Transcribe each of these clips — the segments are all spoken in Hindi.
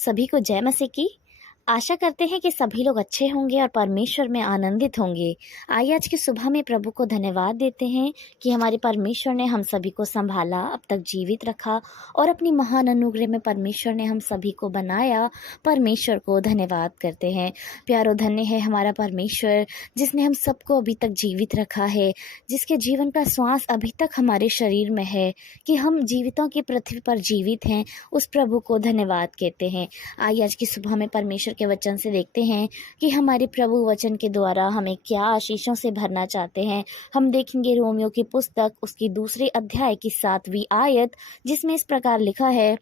सभी को जय मसीह की। आशा करते हैं कि सभी लोग अच्छे होंगे और परमेश्वर में आनंदित होंगे। आइए आज की सुबह में प्रभु को धन्यवाद देते हैं कि हमारे परमेश्वर ने हम सभी को संभाला, अब तक जीवित रखा और अपनी महान अनुग्रह में परमेश्वर ने हम सभी को बनाया। परमेश्वर को धन्यवाद करते हैं। प्यारो, धन्य है हमारा परमेश्वर जिसने हम सबको अभी तक जीवित रखा है, जिसके जीवन का श्वास अभी तक हमारे शरीर में है कि हम जीवितों की पृथ्वी पर जीवित हैं। उस प्रभु को धन्यवाद कहते हैं। आइए आज की सुबह में परमेश्वर के वचन से देखते हैं कि हमारे प्रभु वचन के द्वारा हमें क्या आशीषों से भरना चाहते हैं। हम देखेंगे रोमियो की पुस्तक उसकी दूसरे अध्याय की 7वीं आयत, जिसमें इस प्रकार लिखा है,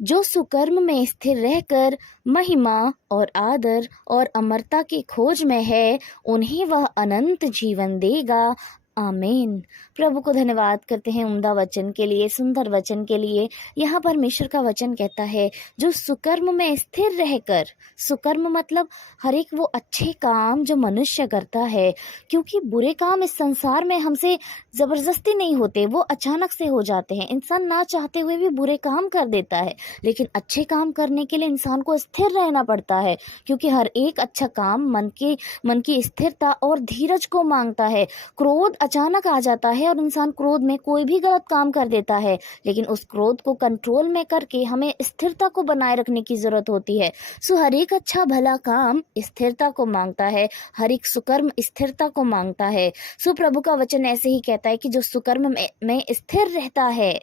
जो सुकर्म में स्थिर रहकर महिमा और आदर और अमरता की खोज में है, उन्हें वह अनंत जीवन देगा। आमीन। प्रभु को धन्यवाद करते हैं उम्दा वचन के लिए, सुंदर वचन के लिए। यहाँ परमेश्वर का वचन कहता है, जो सुकर्म में स्थिर रहकर, सुकर्म मतलब हर एक वो अच्छे काम जो मनुष्य करता है, क्योंकि बुरे काम इस संसार में हमसे जबरदस्ती नहीं होते, वो अचानक से हो जाते हैं। इंसान ना चाहते हुए भी बुरे काम कर देता है, लेकिन अच्छे काम करने के लिए इंसान को स्थिर रहना पड़ता है, क्योंकि हर एक अच्छा काम मन की स्थिरता और धीरज को मांगता है। क्रोध अचानक आ जाता है और इंसान क्रोध में कोई भी गलत काम कर देता है, लेकिन उस क्रोध को कंट्रोल में करके हमें स्थिरता को बनाए रखने की जरूरत होती है। सो हर एक अच्छा भला काम स्थिरता को मांगता है, हर एक सुकर्म स्थिरता को मांगता है। सो प्रभु का वचन ऐसे ही कहता है कि जो सुकर्म में स्थिर रहता है,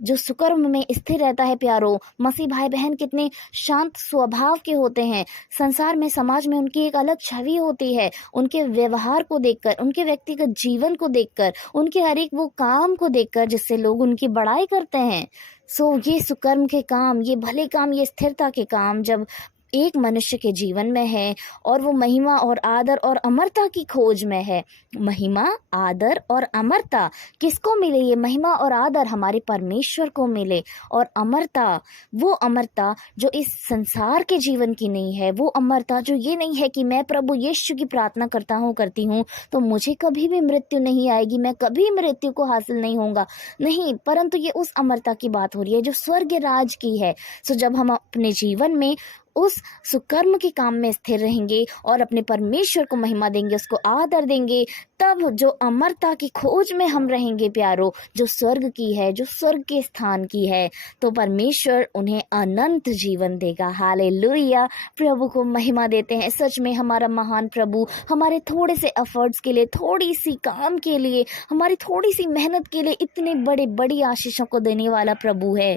जो सुकर्म में स्थिर रहता है, प्यारो, मसीह भाई बहन कितने शांत स्वभाव के होते हैं। संसार में, समाज में उनकी एक अलग छवि होती है। उनके व्यवहार को देखकर, उनके व्यक्तिगत जीवन को देखकर, उनके हर एक वो काम को देखकर जिससे लोग उनकी बड़ाई करते हैं। सो ये सुकर्म के काम, ये भले काम, ये स्थिरता के काम जब एक मनुष्य के जीवन में है और वो महिमा और आदर और अमरता की खोज में है। महिमा, आदर और अमरता किसको मिले? ये महिमा और आदर हमारे परमेश्वर को मिले, और अमरता, वो अमरता जो इस संसार के जीवन की नहीं है, वो अमरता जो ये नहीं है कि मैं प्रभु यीशु की प्रार्थना करती हूँ तो मुझे कभी भी मृत्यु नहीं आएगी, मैं कभी मृत्यु को हासिल नहीं होऊंगा, नहीं, परंतु ये उस अमरता की बात हो रही है जो स्वर्ग राज की है। सो जब हम अपने जीवन में उस सुकर्म के काम में स्थिर रहेंगे और अपने परमेश्वर को महिमा देंगे, उसको आदर देंगे, तब जो अमरता की खोज में हम रहेंगे, प्यारो, जो स्वर्ग की है, जो स्वर्ग के स्थान की है, तो परमेश्वर उन्हें अनंत जीवन देगा। हालेलुया। प्रभु को महिमा देते हैं। सच में हमारा महान प्रभु हमारे थोड़े से एफर्ट्स के लिए, थोड़ी सी काम के लिए, हमारी थोड़ी सी मेहनत के लिए इतने बड़ी आशीषों को देने वाला प्रभु है।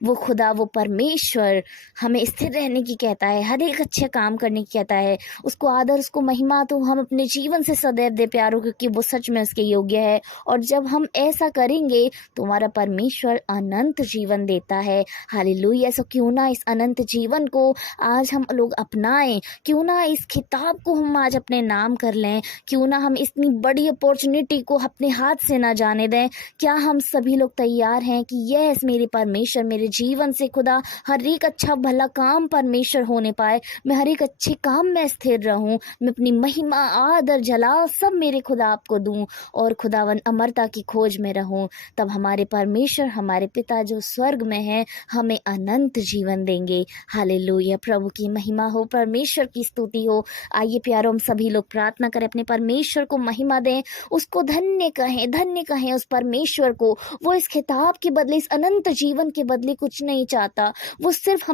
वो खुदा, वो परमेश्वर हमें स्थिर रहने की कहता है, हर एक अच्छे काम करने की कहता है, उसको आदर, उसको महिमा तो हम अपने जीवन से सदैव दे, प्यारो, क्योंकि वो सच में उसके योग्य है। और जब हम ऐसा करेंगे तो हमारा परमेश्वर अनंत जीवन देता है। हालेलुया। सो क्यों ना इस अनंत जीवन को आज हम लोग अपनाएं, क्यों ना इस खिताब को हम आज अपने नाम कर लें, क्यों ना हम इतनी बड़ी अपॉर्चुनिटी को अपने हाथ से ना जाने दें। क्या हम सभी लोग तैयार हैं कि यस, मेरे परमेश्वर मेरे जीवन से खुदा हर एक अच्छा भला काम परमेश्वर होने पाए, मैं हर एक अच्छे काम में स्थिर रहूं, मैं अपनी महिमा, आदर, जलाल सब मेरे खुदा आपको दूं और खुदावन अमरता की खोज में रहूं। तब हमारे परमेश्वर, हमारे पिता जो स्वर्ग में है, हमें अनंत जीवन देंगे। हालेलुया। प्रभु की महिमा हो, परमेश्वर की स्तुति हो। आइए प्यारो, हम सभी लोग प्रार्थना करें, अपने परमेश्वर को महिमा दें, उसको धन्य कहें उस परमेश्वर को। वो इस खिताब के बदले, इस अनंत जीवन के बदले कुछ नहीं चाहता, वो सिर्फ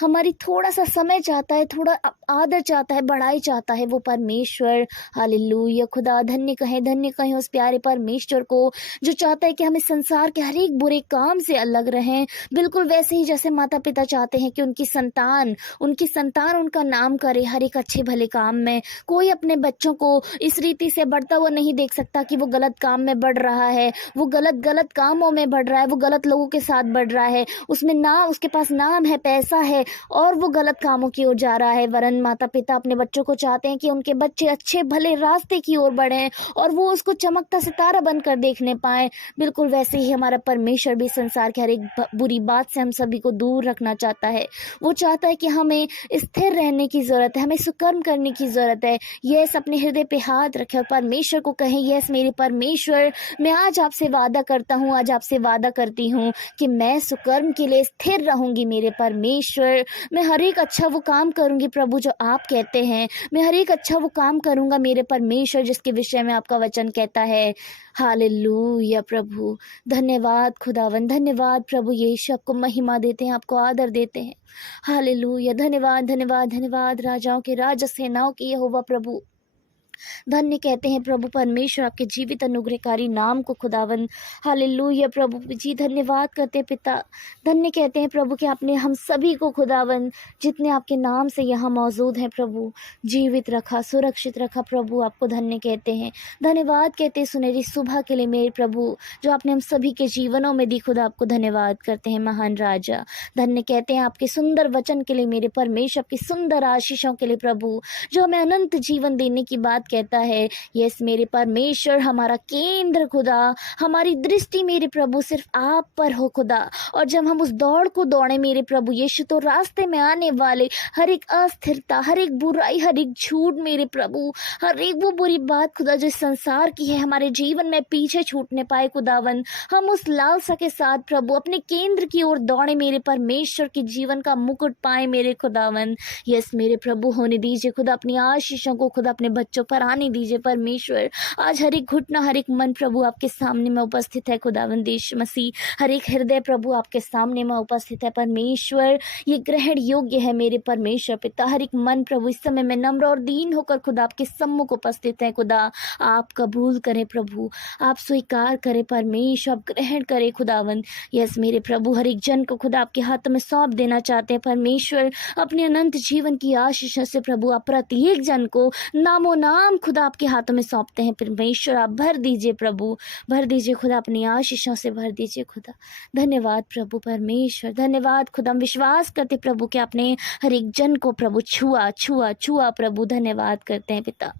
हमारी थोड़ा सा समय चाहता है, थोड़ा आदर चाहता है, बड़ाई चाहता है, वो परमेश्वर। हालेलुया। खुदा धन्य कहें उस प्यारे परमेश्वर को जो चाहता है कि हम इस संसार के हर एक बुरे काम से अलग रहें, बिल्कुल वैसे ही जैसे माता पिता चाहते हैं कि उनकी संतान उनका नाम करे हर एक अच्छे भले काम में। कोई अपने बच्चों को इस रीति से बढ़ता हुआ नहीं देख सकता कि वो गलत काम में बढ़ रहा है, वो गलत कामों में बढ़ रहा है, वो गलत लोगों के साथ बढ़ रहा है, उसमें उसके पास नाम है, पैसा है, और वो गलत कामों की ओर जा रहा है। वरन माता पिता अपने बच्चों को चाहते हैं कि उनके बच्चे अच्छे भले रास्ते की ओर बढ़ें और वो उसको चमकता सितारा बनकर देखने पाए। बिल्कुल वैसे ही हमारा परमेश्वर भी संसार के हर एक बुरी बात से हम सभी को दूर रखना चाहता है। वो चाहता है कि हमें स्थिर रहने की जरूरत है, हमें सुकर्म करने की जरूरत है। यस, अपने हृदय पे हाथ रखे और परमेश्वर को कहें, यस मेरे परमेश्वर, मैं आज आपसे वादा करता हूँ, आज आपसे वादा करती हूँ कि मैं सुकर्म कर्म के लिए स्थिर रहूँगी मेरे परमेश्वर। मैं हर एक अच्छा वो काम करूँगी प्रभु जो आप कहते हैं। मैं हर एक अच्छा वो काम करूँगा मेरे परमेश्वर जिसके विषय में आपका वचन कहता है। हालेलुया प्रभु, धन्यवाद खुदावन, धन्यवाद प्रभु यीशु। आपको महिमा देते हैं, आपको आदर देते हैं। हालेलुया, धन्यवाद धन्यवाद धन्यवाद। राजाओं के राजा, सेनाओं के यहोवा प्रभु, धन्य कहते हैं प्रभु परमेश्वर आपके जीवित अनुग्रहकारी नाम को खुदावन। हालेलुया प्रभु जी, धन्यवाद करते हैं पिता। धन्य कहते हैं प्रभु कि आपने हम सभी को खुदावन, जितने आपके नाम से यहाँ मौजूद हैं प्रभु, जीवित रखा, सुरक्षित रखा प्रभु। आपको धन्य कहते हैं, धन्यवाद कहते हैं सुनहरी सुबह के लिए मेरे प्रभु, जो आपने हम सभी के जीवनों में दी। खुदा आपको धन्यवाद करते हैं महान राजा। धन्य कहते हैं आपके सुंदर वचन के लिए मेरे परमेश्वर, आपकी सुंदर आशीषों के लिए प्रभु, जो हमें अनंत जीवन देने की बात कहता है। यस मेरे परमेश्वर, हमारा केंद्र खुदा, हमारी दृष्टि मेरे प्रभु सिर्फ आप पर हो खुदा। और जब हम उस दौड़ को दौड़े मेरे प्रभु यीशु, तो रास्ते में आने वाले हर एक अस्थिरता, हर एक बुराई, हर एक झूठ मेरे प्रभु, हर एक वो बुरी बात खुदा जो इस संसार की है, हमारे जीवन में पीछे छूटने पाए खुदावन। हम उस लालसा के साथ प्रभु अपने केंद्र की ओर दौड़े मेरे परमेश्वर के जीवन का मुकुट पाए मेरे खुदावन। यस मेरे प्रभु, होने दीजिए खुदा अपनी आशीषों को खुदा अपने बच्चों पर आने दीजिए परमेश्वर। आज हर एक घुटना, हर एक मन प्रभु आपके सामने में उपस्थित है खुदावन देश मसीह। हर एक हृदय प्रभु आपके सामने में उपस्थित है परमेश्वर। ये ग्रहण योग्य है मेरे परमेश्वर पिता। हर एक मन प्रभु इस समय में नम्र और दीन होकर खुदा आपके सम्मुख उपस्थित है खुदा। आप कबूल करें प्रभु, आप स्वीकार करें परमेश्वर, आप ग्रहण करें खुदावन। यस मेरे प्रभु, हर एक जन को खुदा आपके हाथ में सौंप देना चाहते हैं परमेश्वर। अपने अनंत जीवन की आशीष से प्रभु आप प्रत्येक जन को नामो नाम खुदा आपके हाथों में सौंपते हैं परमेश्वर। आप भर दीजिए प्रभु, भर दीजिए खुदा, अपनी आशीषों से भर दीजिए खुदा। धन्यवाद प्रभु परमेश्वर, धन्यवाद खुदा। हम विश्वास करते प्रभु कि आपने हर एक जन को प्रभु छुआ छुआ छुआ प्रभु। धन्यवाद करते हैं पिता।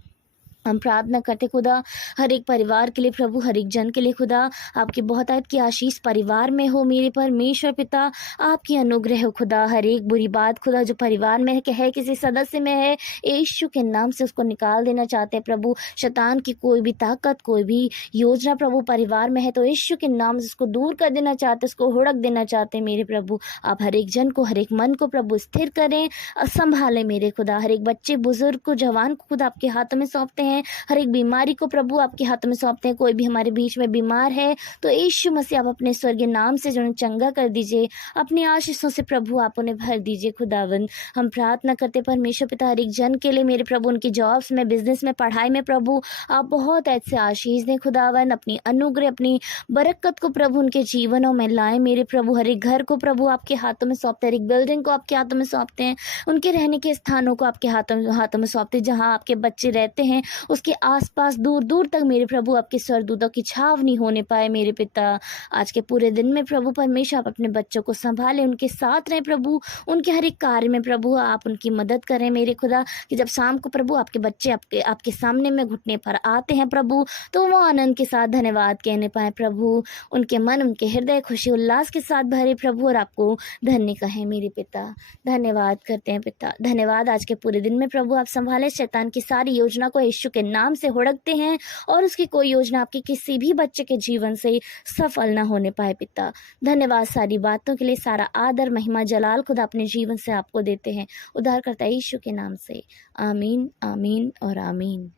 हम प्रार्थना करते खुदा हर एक परिवार के लिए प्रभु, हर एक जन के लिए खुदा, आपकी बहुतायत की आशीष परिवार में हो मेरे परमेश्वर पिता। आपकी अनुग्रह हो खुदा। हर एक बुरी बात खुदा जो परिवार में है, किसी सदस्य में है, यीशु के नाम से उसको निकाल देना चाहते हैं प्रभु। शैतान की कोई भी ताकत, कोई भी योजना प्रभु परिवार में है, तो यीशु के नाम से उसको दूर कर देना चाहते, उसको हुड़क देना चाहते हैं मेरे प्रभु। आप हर एक जन को, हर एक मन को प्रभु स्थिर करें, संभालें मेरे खुदा। हर एक बच्चे, बुजुर्ग को, जवान को खुदा आपके हाथों में सौंपते हैं। हर एक बीमारी को प्रभु आपके हाथों में सौंपते हैं। कोई भी हमारे बीच में बीमार है तो यीशु मसीह आप अपने स्वर्गीय नाम से जो चंगा कर दीजिए। अपनी आशीषों से प्रभु आप उन्हें भर दीजिए खुदावन। हम प्रार्थना करते परमेश्वर पिता हर एक जन के लिए मेरे प्रभु, उनकी जॉब्स में, बिजनेस में, पढ़ाई में प्रभु आप बहुत ऐसे आशीष दें खुदावन। अपनी अनुग्रह, अपनी बरकत को प्रभु उनके जीवनों में लाएं मेरे प्रभु। हर एक घर को प्रभु आपके हाथों में सौंपते हैं, हर एक बिल्डिंग को आपके हाथों में सौंपते हैं, उनके रहने के स्थानों को आपके हाथों में सौंपते हैं। जहाँ आपके बच्चे रहते हैं उसके आसपास दूर दूर तक मेरे प्रभु आपके स्वर्गदूतों की छाव नहीं होने पाए मेरे पिता। आज के पूरे दिन में प्रभु परमेश्वर आप अपने बच्चों को संभालें, उनके साथ रहें प्रभु। उनके हर एक कार्य में प्रभु आप उनकी मदद करें मेरे खुदा, कि जब शाम को प्रभु आपके बच्चे आपके सामने में घुटने पर आते हैं प्रभु, तो वो आनंद के साथ धन्यवाद कहने पाए प्रभु। उनके मन, उनके हृदय खुशी उल्लास के साथ भरे प्रभु, और आपको धन्य कहें मेरे पिता। धन्यवाद करते हैं पिता। धन्यवाद आज के पूरे दिन में प्रभु आप संभाले। शैतान की सारी योजना को यीशु के नाम से हुड़कते हैं, और उसकी कोई योजना आपके किसी भी बच्चे के जीवन से सफल ना होने पाए पिता। धन्यवाद सारी बातों के लिए। सारा आदर, महिमा, जलाल खुदा अपने जीवन से आपको देते हैं, उद्धारकर्ता यीशु के नाम से। आमीन, आमीन और आमीन।